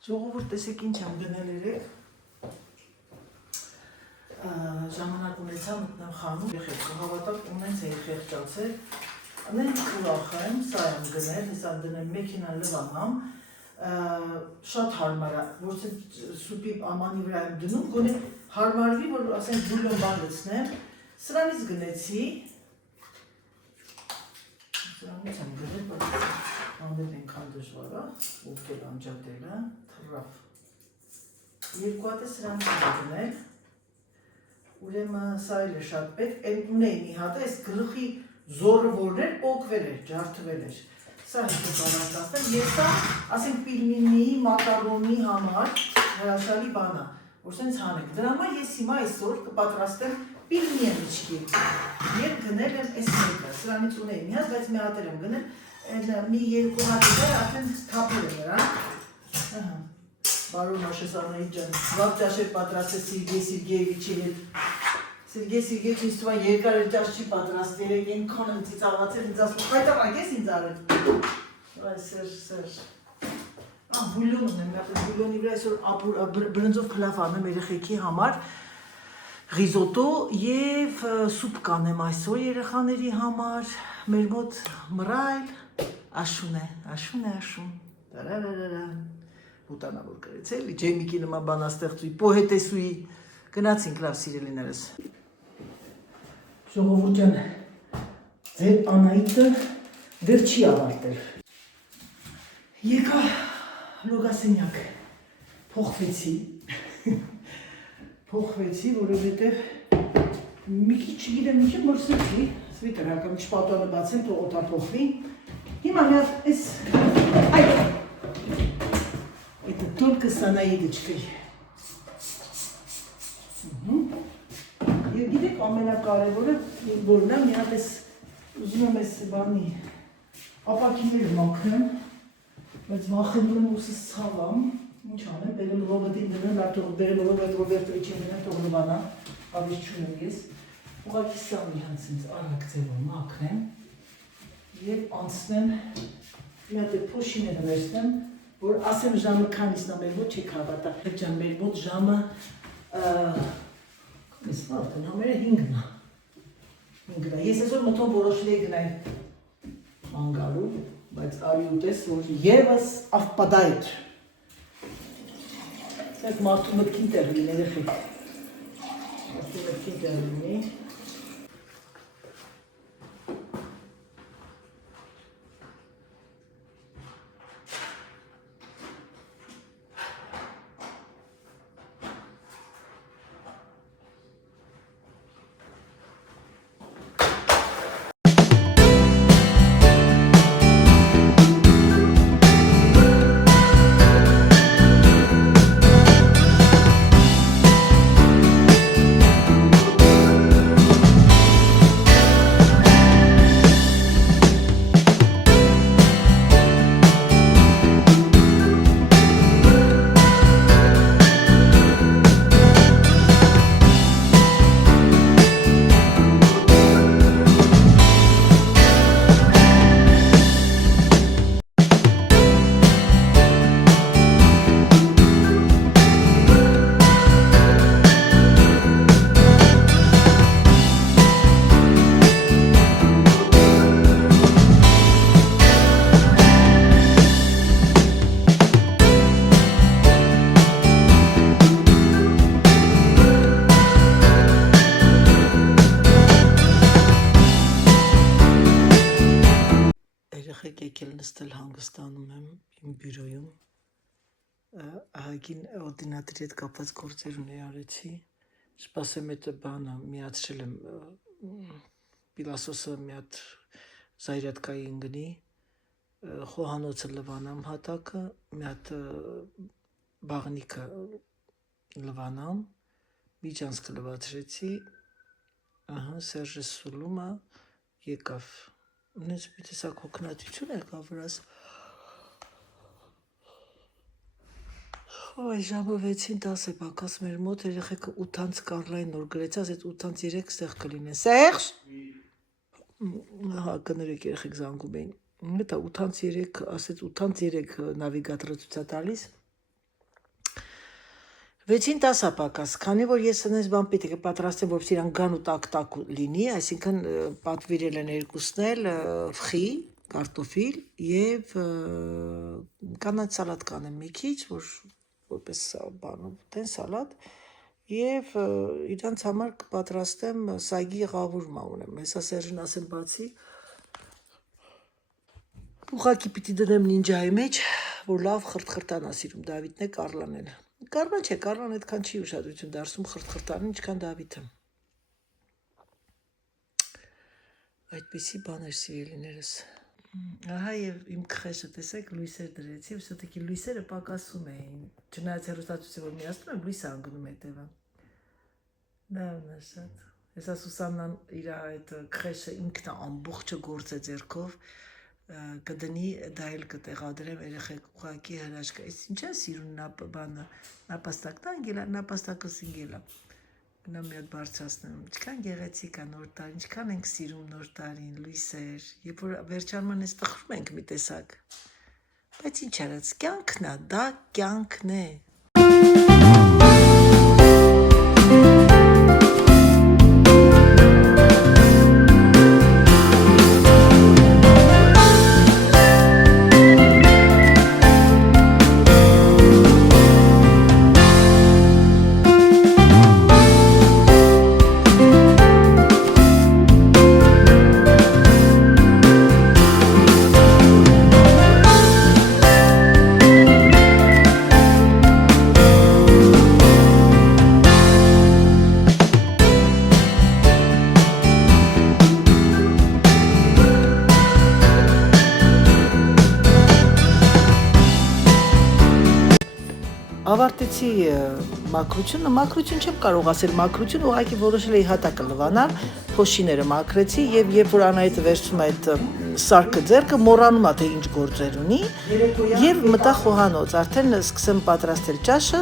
Ժողովուրդ տեսեք ինչ եմ գնել երեք ժամանակ ունեցա մտնեմ խանում եղեք կհավատակ ունենց էի խեղճացել նենց ուրախ եմ, սա եմ գնել, հեսա դնեմ մեքենան լվանամ շատ հարմար է, որց սուպի ամանի վրա եմ դնում, գոնե հարմարվի, որ ասենք բուլյոն բան լցնեմ, սրանից գնեցի, սրանից եմ գնել, բայց անել ենքան դժվար է, ուտել անջատելը, թռավ, երկու հատ է սրանից եմ գնել, ուրեմն սա էլ է շատ պետք, ունեի մի հատ է, այս գլխի զորը որն էր, պոկվել էր, ջարդվել էր, սա հետո բանաստացնեմ, և սա, ասենք պիլմինի, մակարոնի համար հրաշալի բան է, որ սենց հանեք, դրա համար ես հիմա այսօր կպատրաստեմ պիլմի եմիչքի և գնել եմ այս մեկը, սրանից ունեի մի հատ, բայց մի հատ եմ գնել, մի երկու հատի դար արդեն թափել եմ նրան, բարոն Աշեսանայի ջան, վաղ ճաշեր պատրաստեց Սիրգեյ Սիրգեյևիչի հետ, Սիրգեյ Սիրգեյևիչը ինձ թվում է երկար ճաշ չի պատրաստ, երեք ենքան եմ ծիծաղացել, ինձ ասում խայտարակ ես ինձ արել, Սերժ, բուլյոն ունեմ, բուլյոնի վրա այսօր բրնձով փլավ անեմ երեխեքի համար, ռիզոտո և սուպ կանեմ այսօր երեխաների համար, մեր մոտ մռայլ, աշուն է, տարարարարան, հուտանավոր կրեց էլի, ջեմիկի նման բանաստեղծուի, պոհետեսուի, գնացինք լավ սիրելիներս։ Ժողովուրդ ջան, ձեր Անահիտը դեռ չի ավարտել։ Եկա լոգասենյակ, փոխվեցի, որովհետև մի քիչ չգիտեմ ինչ եմ, որ սրտի, սվիտր հակամ չպատանը բացեմ, թող օտա փոխվի։ Հիմա մի հատ էս, это только с Анаидочкой։ Եվ գիտեք ամենակարևորը, որն է, մի հատ էս, ուզում եմ էս բանի, ապակիները մաքրեմ, բայց վախենում եմ ուսս ցավամ, ինչ անեմ, բերեմ ռոբոտին դնեմ, բերեմ ռոբոտ Ռոբերտովիչ եմ դնեմ, թող լվանա, ավիշ չունեմ ես, ուղղակի սա մի հատ ինձ արագ ձևով մաքրեմ և անցնեմ, մի հատ է փոշիները վերցնեմ, որ ասեմ ժամը քանիսն է մեր մոտ չեք հավատա, ջան մեր մոտ ժամը արդեն համերը 5-ն է, ես այսօր մոտով որոշել էի գնալ ման գալու, բայց արի ուտես, որ ևս ավպադայր, սեք մարդու մտքին տեղ լինի, երեխեք, մարդու մտքին տեղ լինի, եկել նստել հանգստանում եմ իմ բյուրոյում, ահագին օրդինատորի հետ կապված գործեր ունեի արեցի, սպասեմ էտ բանը միացրել եմ պիլասոսը մի հատ զայրատկայի ընգնի, խոհանոցը լվանամ հատակը, մի հատ բաղնիքը լվանամ, միջանցքը լվացրեցի, Սերժը սուլումը եկավ, ունեց մի տեսակ հոգնածություն եկավ վրաս, Ay ժամը 6-ին 10 է պակաս մեր մոտ, երեխեքը 8-ից Կարլային նոր գրեցած, այդ 8-ից 3 ստեղ կլինեն, Սերժ, կներեք երեխեք զանգում էին, հետա 8-ից 3, ասեց 8-ից 3 նավիգատորը ցույց է տալիս, 6-ին 10 պակաս, քանի որ ես այնպես բան պիտի կպատրաստեմ, որպեսզի իրան գան ու տակ լինի, այսինքն պատվիրել են երկուսն էլ ֆխի, կարտոֆիլ եւ կանաչ սալատ կանեմ մի քիչ, որպես բան ուտեն սալատ եւ իրանց համար կպատրաստեմ սայգի եղավուրմա ունեմ։ Հեսա Սերժին ասեմ բացի ուղակի պիտի դնեմ նինջայի մեջ, որ լավ խրտխրտանա սիրում Դավիթն է Կարլան էլ։ Կարլան չէ, Կարլան այդքան չի ուշադրություն դարձում խրտխրտանին, ինչքան Դավիթը։ Այդպիսի բաներ սիրելիներս։ Ահա եւ իմ քխեշը տեսեք լույսեր դրեցի, վստահ լույսերը պակասում էին։ Չնայած հեռուստացույցը որ միացնում եմ, լույսը անգնում է տևը։ Դա նշած։ Հեսա Սուսաննան իր այդ քխեշը ինքն ամբողջը գործե ձեռքով կդնի դա էլ կտեղադրեմ երեխեք ուղակի հրաշք։ Այս ինչ է սիրուն բանը նապաստակն անգելա, նապաստակը սինգելա։ Գնամ մի հատ բարձրացնեմ։ Ինչքան գեղեցիկ է նոր տարին, ինչքան ենք սիրում նոր տարին, լույսեր, երբ որ վերջանում ես տխրում ենք մի տեսակ։ Բայց ինչ արած, կյանքն է, դա կյանքն է։ Ավարտեցի մաքրություն չեմ կարող ասել մաքրություն, ուղղակի որոշել էի հատակը լվանալ, փոշիները մաքրեցի եւ երբ որ Անահիտը վերցնում է այդ սարկը ձեռքը, մոռանում է թե ինչ գործեր ունի եւ մտա խոհանոց, արդեն սկսեմ պատրաստել ճաշը,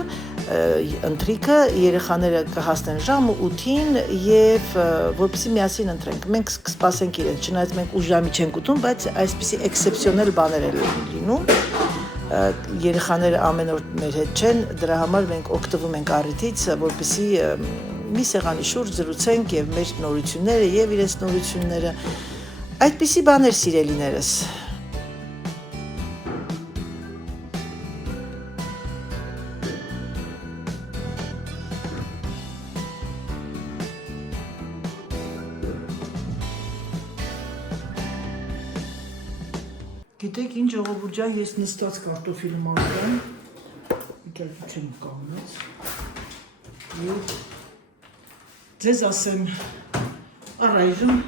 ընթրիքը, երեխաները կհասնեն ժամը 8-ին եւ որպեսզի միասին ընտրենք։ Մենք կսպասենք իրենց, չնայած մենք ուշ ժամի չենք ուտում, բայց այսպիսի էքսեպսիոնել բաներ են լինում։ Երեխաները ամեն օր մեր հետ չեն, դրա համար մենք օգտվում ենք առիթից, որպեսզի մի սեղանի շուրջ զրուցենք եւ մեր նորությունները եւ իրենց նորությունները, այդպիսի բաներ սիրելիներս։ Գիտեք ինչ ժողովուրդ ջան, ես նստած կարտոֆիլը մաքրեմ, եկել չեմ կանգնած, և ձեզ ասեմ առայժմ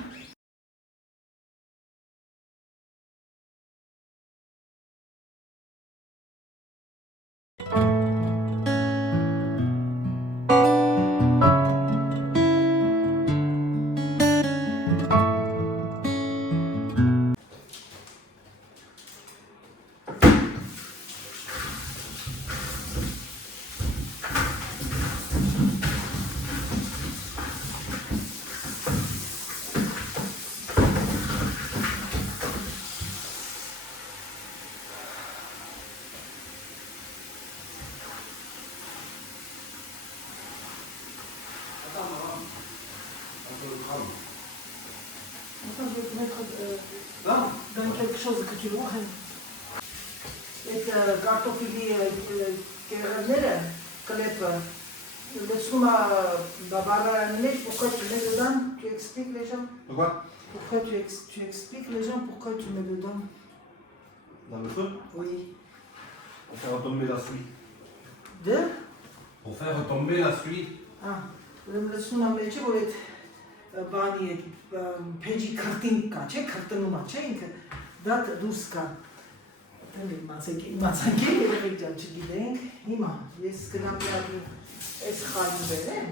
Այդ կարտոֆիլի կեղևները, կլեպը, լցնում է բավարարանի մեջ, pourquoi tu mets dedans? Tu expliques les gens? Pourquoi? Pourquoi tu expliques les gens pourquoi tu mets dedans? Dans le feu? Oui. Pour faire retomber la suie. De? Pour faire retomber la suie. Ah, լցնում է մեջը, որ այդ բանի փեջի քրտին կա, չէ, քրտնում է, չէ, ինքը դա դուրս կա։ Իմացանք երեք ջան չգիտենք, հիմա ես գնամ մի հատ այս խալին բերեմ։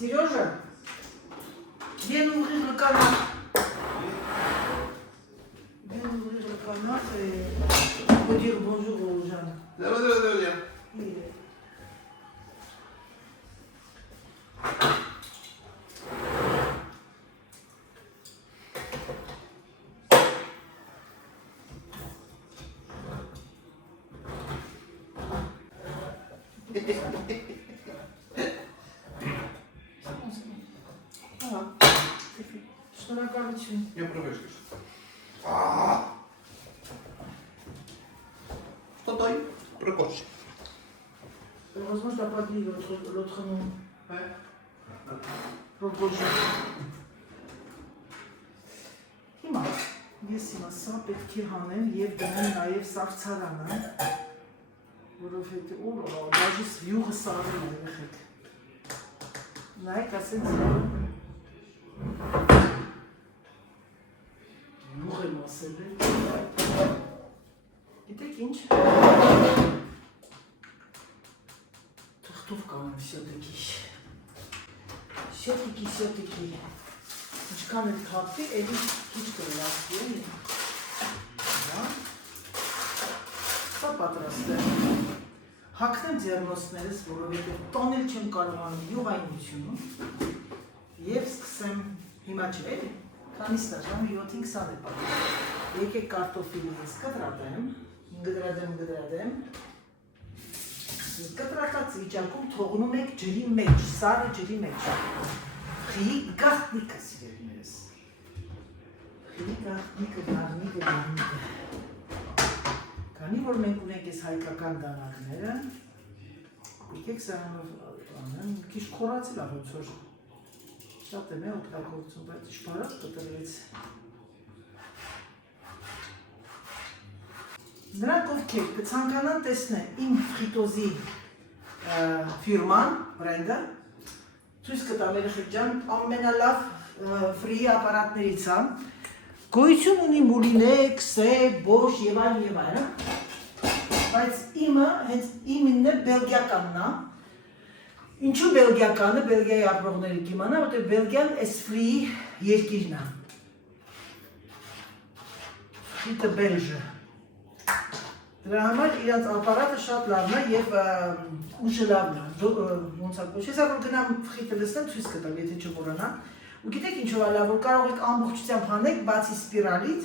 Сережа, viens ouvrir le canard. Viens ouvrir le canard et faut dire bonjour aux gens. Viens. Շնորհակալություն։ Я привычка. Что той? Прикольно. Возможно, подли l'autre nom. Proposer. Հիմա ես հիմա սա պետք է հանեմ եւ դնեմ նաեւ սարցարանը, որովհետեւ դաժես յուղը սարել է եղեք։ Նայեք, ասենց յուղ եմ ասել է։ Գիտեք ինչ։ Թղթով կանեմ все-таки։ Все-таки։ Ինչքան էլ թափվի, էլի քիչ կլացվի էլի։ Սա պատրաստ է։ Հագնեմ ձեռնոցներս, որովհետև տոնել չեմ կարողանում յուղայնությունը և սկսեմ հիմա չէ էլի, քանիստ է, ժամը 7:20 է պատրաստ։ Եկեք կարտոֆիլը ես կտրատեմ, գդրադեմ։ Կտրատած վիճակում թողնում եք ջրի մեջ, սարը ջրի մեջ։ Խիի գաղտնիքը սիրելիներս։ Խիի գաղտնիքը։ Քանի որ մենք ունենք այս հայկական դանակները, եկեք սրանով անեմ, քիչ խորացել է ոնց որ շատ եմ օգտագործում, բայց շփարած կտրվեց։ Նրանք ովքեր կցանկանան տեսնել իմ ֆրիտոզի ֆիրման, բրենդը, ցույց կտամ երեխեք ջան, ամենալավ ֆրիի ապարատներից է։ Գոյություն ունի մուլինեկ, սեբ, բոշ եւ այլն, բայց իմը հենց իմինն է բելգիականն է։ Ինչու բելգիականը, Բելգիայի ապրողները կիմանա, որտեղ Բելգիան այս ֆրիի երկիրն է։ Ֆրիտը բելժը։ Դրա համար իրանց ապարատը շատ լավն է եւ ուժը լավն է, ոնց է կոչվում։ Ես որ գնամ ֆրիտը լսեմ, ցույց կտամ, եթե չմոռանամ։ Ու գիտեք ինչով է լավ, որ կարող եք ամբողջությամբ հանեք, բացի սպիրալից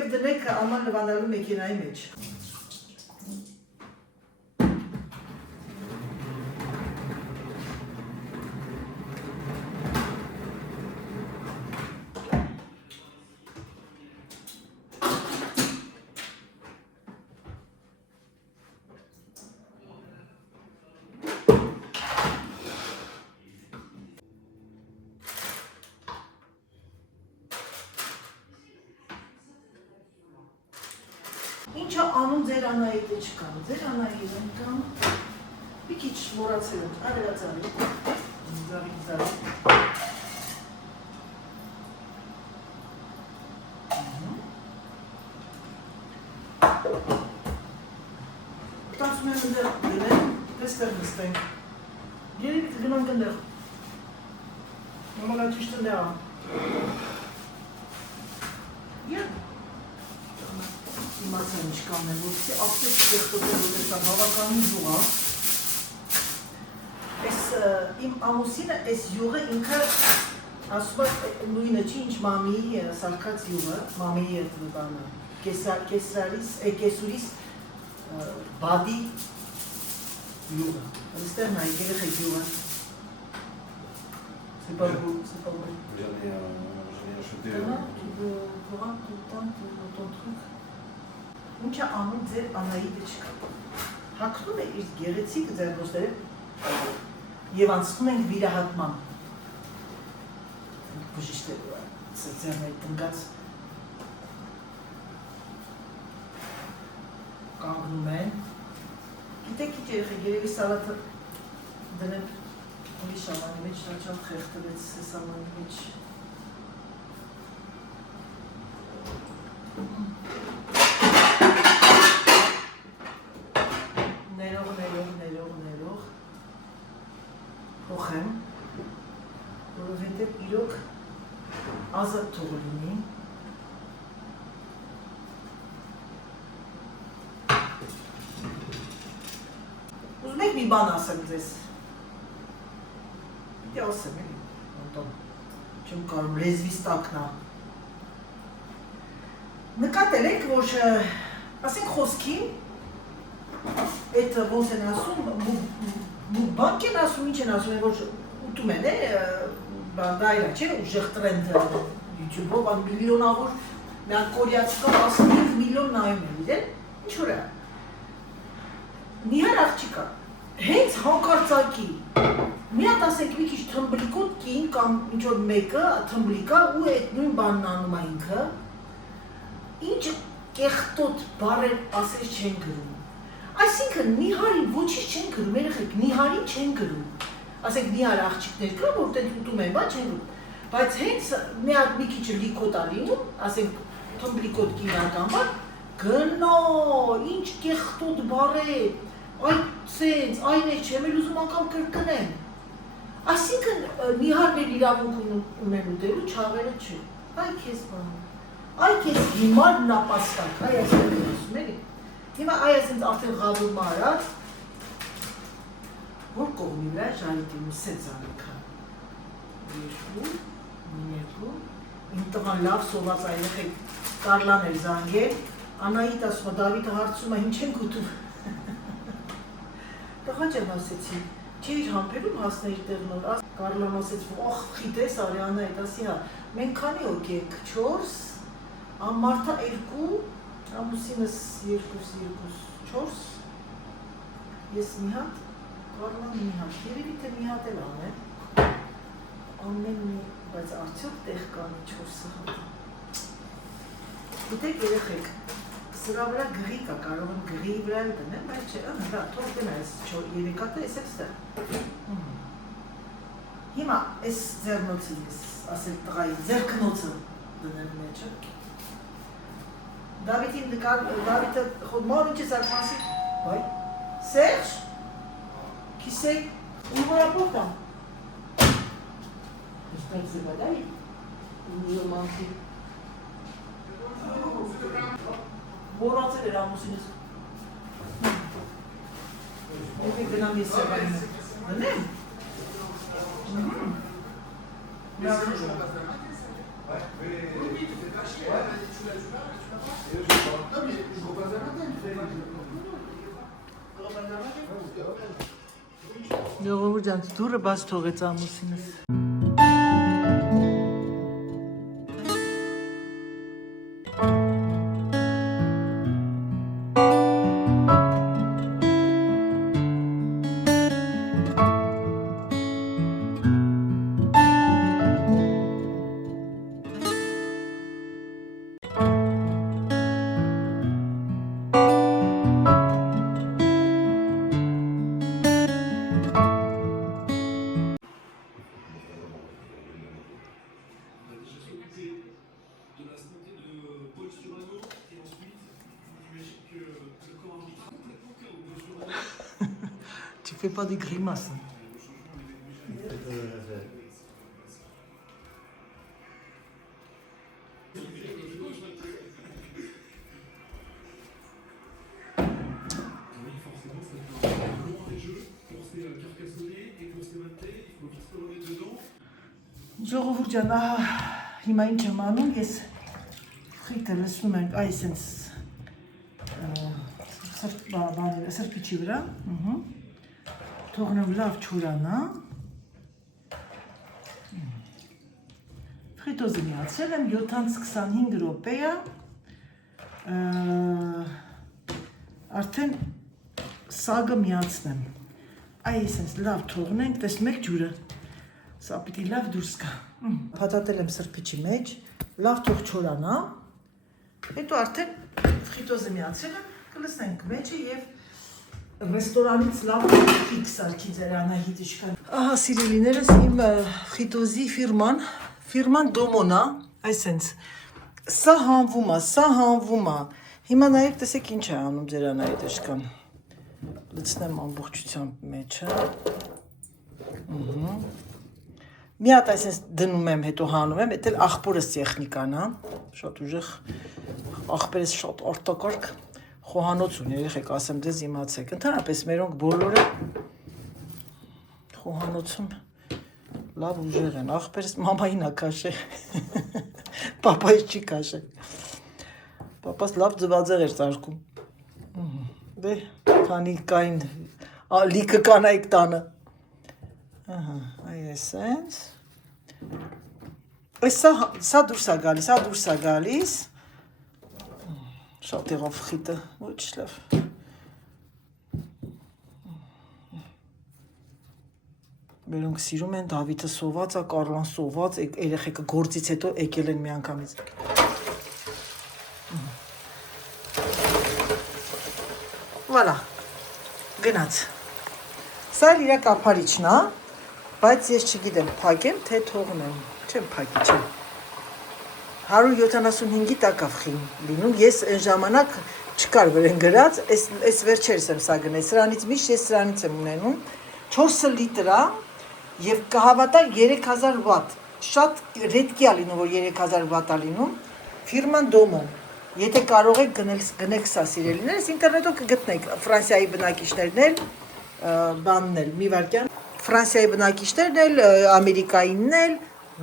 եւ դնեք աման լվանալու մեքենայի մեջ։ Ինչը անում ձեր Անահիտը չկան, ձեր Անահիտը կամ մի քիչ մոռացել եմ, արևածալի, զարի։ Տասում եմ ընդեղ գնեմ, տեստեղ նստենք, երիք գնանք ընդեղ, նոմալա ճիշտ ընդեղ ա։ Իմացան ինչ կանեմ, որպեսզի ապսես ստեղծել, որ դա բավականին յուղ է։ Այս իմ ամուսինը այս յուղը ինքը ասում է նույնը չի, ինչ մամիի սարքած յուղը, մամիի բանը, կեսուրիս բադի յուղը։ Այստեղ նայեք երեխեք յուղը։ C'est pas beau, c'est pas beau. J'en ai acheté. Tu verras tout le temps ton truc. Ինչը անում ձեր Անահիտը չկա։ Հագնում է իր գեղեցիկ ձեռնոցները եւ անցնում ենք վիրահատման։ Բժիշկ է սերմայի տնկած կանգնում են։ Գիտեք ինչ երեխեք, երևի սալատը դնեմ ուրիշ ամանի մեջ, շատ խեղդվեց այս ամանի մեջ։ Ներող, փոխեմ, որովհետև իրոք ազատ թող լինի։ Ուզում եք մի բան ասեմ ձեզ։ Պիտի ասեմ էլի, ոնտոն, չեմ կարում, լեզվիս տակն է։ Նկատել եք, որ ասենք խոսքին այդ ոնց են ասում, բանկ են ասում, ինչ են ասում, որ ուտում են, դա չէ, ուժեղ տրենդ YouTube-ով, միլիոնավոր միակ կորեացի կա 15 միլիոն նայում են իրեն, ինչ որ է։ Նիհար աղջիկա, հենց հանկարծակի, մի հատ ասենք մի քիչ թմբլիկոտ կին կամ ինչ որ մեկը թմբլիկա ու այդ նույն բանն անում է ինքը, ինչ կեղտոտ բառեր ասես չեն գրում։ Այսինքն նիհարին ոչինչ չեն գրում, երեխեք նիհարին չեն գրում։ Ասենք նիհար աղջիկներ կա, որ տենց ուտում են, բա չեն գրում։ Բայց հենց մի հատ մի քիչ լիկոտ ա լինում, ասենք թմբլիկոտ կինական բան, գնա, ինչ կեղտոտ բառեր, այ սենց, այն է չեմ էլ ուզում անգամ կրկնեն։ Այսինքն նիհարներ իրավունք ունեն ուտելու, չաղերը չէ։ Այ քեզ բան։ Այ քեզ հիմար նապաստակ, այ այսպես ասում էլի։ Հիմա այ այսպես արդեն ղավուրմա արած, որ կողմի վրա ժայթի ու սենց անիքա։ Երկու, մինեկու, իմ տղան լավ սոված այ երեխեք Կարլան էր զանգել, Անահիտ ասում է, Դավիթը հարցում է, ինչ ենք ուտում։ Տղա ջան ասեցի, չէ իր համբերում հասներ տեղնոր, Կարլան ասեց, ախ խիտես Արիանա հետ, ասի հա, մենք քանի հոգի ենք, 4, Ամարտա 2, ամուսինս 2, 4, ես մի հատ, Կարլան մի հատ, երևի թե մի հատ էլ անեմ, ամեն մի, բայց արդյոք տեղ կանի 4 հատ։ Գիտեք երեխեք, սրա վրա գղի կա, կարող եմ գղի վրա էլ դնեմ, բայց չէ, հա, թող դնա այս 3 հատը, ես էլ ստեղ։ Հիմա այս ձեռնոցը ես ասել տղայի, ձեռքնոցը դնեմ մեջը։ Դավիթին նկար, Դավիթը մոր ինչ ես ակմասի, բայ, Սերժ, կիսե, ումորա պորտա։ Ստեղ զեբա դայի, ումոմանքի։ Որացել էր ամուսինս։ Եթե գնամ ես սեղանին դնեմ։ Ժողովուրդ ջան, դուրը բաց թողեց ամուսինս։ Tu fais pas des grimaces. Ժողովուրդ ջան, հիմա ինչ եմ անում, ես խիթը լցնում ենք այ սենց սրբիչի վրա, թողնեմ լավ չորանա, ֆրիտոզը միացել եմ, 7-25 րոպե է, արդեն սագը միացնեմ, այ սենց լավ թողնենք, տեսնում եք ջուրը, սա պիտի լավ դուրս կա, փաթաթել եմ սրբիչի մեջ, լավ թող չորանա, հետո արդեն ֆրիտոզը միացել եմ, կլսենք մեջը և ռեստորանից լավ ֆիքս արքի ձեր Անահիտ իշկան։ Ահա սիրելիներս իմ ֆրիտոզի ֆիրման Դոմոն է, այսենց, սա հանվում է, հիմա նաև տեսեք ինչ է անում ձեր Անահիտ իշկան, լցնեմ ամբողջությամբ մեջը, մի հատ այսպես դնում եմ, հետո հանում եմ, դա աղբորս տեխնիկան է, շատ ուժեղ, աղբերս շատ արտակարգ խոհանոց ունի, երեխեք ասեմ դες իմացեք, ընդհանրապես մերոնք բոլորը խոհանոցում լավ ուժեղ են, աղբերս մամային է քաշել, պապայից չի քաշել, պապաս լավ ձվածեղ էր ծարկում, դե քանի կային լիքը կանայք տանը։ Ահա, այս էս։ Սա դուրս է գալիս, Շատ եղավ խիտը, ոչ լավ։ Մերոնք սիրում են Դավիթը սոված, Կարլան սոված, երեխեքը գործից հետո եկել են միանգամից։ Վալա, գնաց։ Սա էլ իրա կափարիչն է, բայց ես չգիտեմ, փակեմ, թե թողնեմ, չեմ փակի, չեմ։ 175-ի տակավ խին լինում, ես այն ժամանակ չկար վրեն գրած, այս վերջերս եմ սա գնել, սրանից միշտ ես սրանից եմ ունենում, 4 լիտր է և կհավատար 3000 վատ, շատ ռետկի է լինում, որ 3000 վատ է լինում, ֆիրման Դոմո, եթե կարող եք գնեք սա սիրելիներս, ինտերնետով կգտնեք, Ֆրանսիայի բնակիչներն էլ, բանն էլ, մի վարկյան, Ֆրանսիայի բնակիչներն էլ, Ամերիկայինն էլ,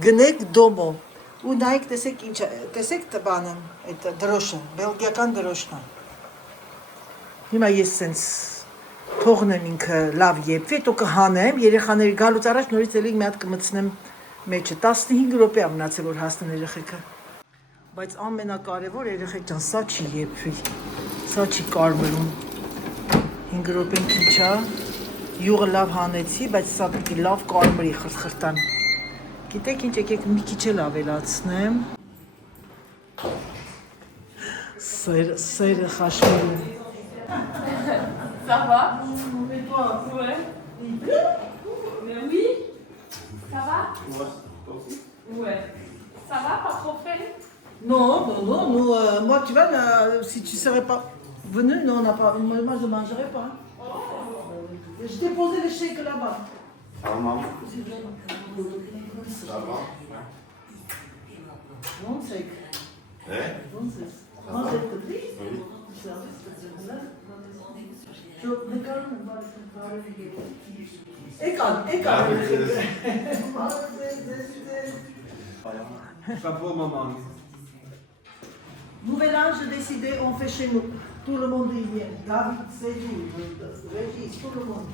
գնեք Դոմո, ու նայեք տեսեք ինչ է, տեսեք բանը, այդ դրոշը, բելգիական դրոշն է։ Հիմա ես սենց թողնեմ ինքը լավ եփվի, հետո կհանեմ, երեխաների գալուց առաջ նորից էլի մի հատ կմտցնեմ մեջը, 15 րոպե է մնացել որ հասնեն երեխեքը։ Բայց ամենակարևոր երեխեք ջան, սա չի եփվի, սա չի կարմրում, 5 րոպեն քիչ է, յուղը լավ հանեցի, բայց սա պիտի լավ կարմրի խրթխրտան։ Գիտեք ինչ, եկեք մի քիչ էլ ավելացնեմ։ Սերը խաշմերում։ Ça va? Et toi? Ouais. Mais oui. Ça va? Ouais. Ça va, pas trop frais? Non, moi tu vois, si tu serais pas venu, non, on n'a pas, moi je ne mangerais pas. Je t'ai posé les shakes là-bas. Tamam. Bon shake. Bon ses. Mange de pris? Çok ne kadar mı var? Ekal. Chapeau, maman. Nouvel an, j'ai décidé, on fait chez nous. Tout le monde y vient. David, Céline, Régis, tout le monde.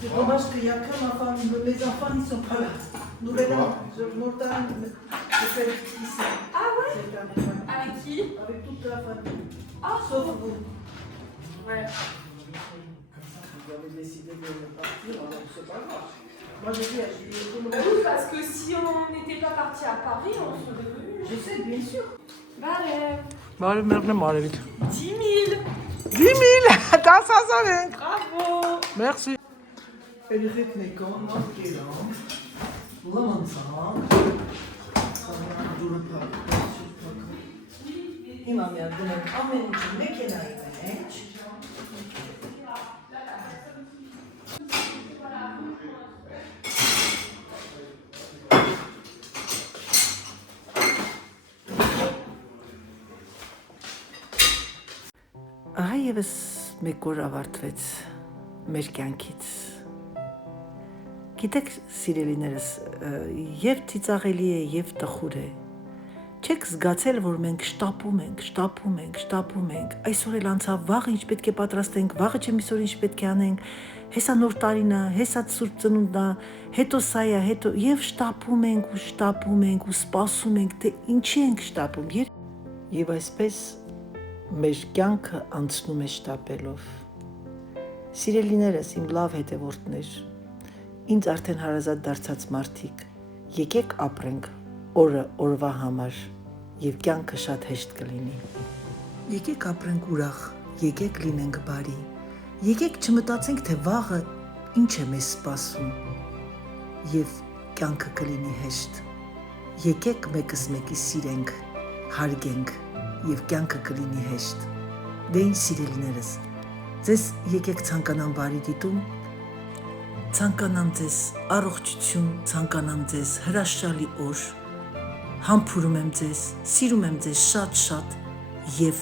C'est dommage qu'il n'y a que ma femme, mes enfants ne sont pas là. Nouvel an, je fais ici. Ah ouais? Cette année, ouais. Avec qui? Avec toute la famille. Ah, Sauf vous. Ouais. Vous avez décidé de partir, alors c'est pas grave. Moi je dis tout le monde. Oui, parce que si on n'était pas parti à Paris, on serait venu. Je sais, bien sûr. Vale. Բարի մերնեմ արևիտ։ 10 000. 10 000, 10,000 ենք։ Bravo. Merci։ Երեխեքն եկան, մարդ գելան, լամանցան, ջուրը փակ, հիմա մի հատ դնենք ամեն ինչը մեքենայի մեջ, ահա ևս մեկ օր ավարտվեց մեր կյանքից։ Գիտեք, սիրելիներս, և ծիծաղելի է, և տխուր է։ Չեք զգացել, որ մենք շտապում ենք, այսօր էլ անցավ, վաղը ինչ պետք է պատրաստենք, վաղը չեմ իսօր ինչ պետք է անենք, հեսա նոր տարին է, հեսա Սուրբ Ծնունդն է, հետո սա է, հետո, և շտապում ենք ու սպասում ենք, թե ինչի ենք շտապում, և այսպես մեր կյանքը անցնում է շտապելով։ Սիրելիներս, իմ լավ հետևորդներ, ինձ արդեն հարազատ դարձած մարդիկ, եկեք ապրենք օրը օրվա համար և կյանքը շատ հեշտ կլինի։ Եկեք ապրենք ուրախ, եկեք լինենք բարի, եկեք չմտածենք, թե վաղը ինչ է մեզ սպասում և կյանքը կլինի հեշտ։ Եկեք մեկս մեկի սիրենք, հարգենք և կյանքը կլինի հեշտ։ Դե ինչ սիրելիներս, ձեզ եկեք ցանկանամ բարի դիտում, ցանկանամ ձեզ առողջություն, ցանկանամ ձեզ հրաշալի օր, համբուրում եմ ձեզ, սիրում եմ ձեզ շատ և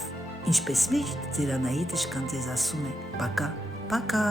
ինչպես միշտ ձեր Անահիտը ձեզ ասում է պակա, պակա։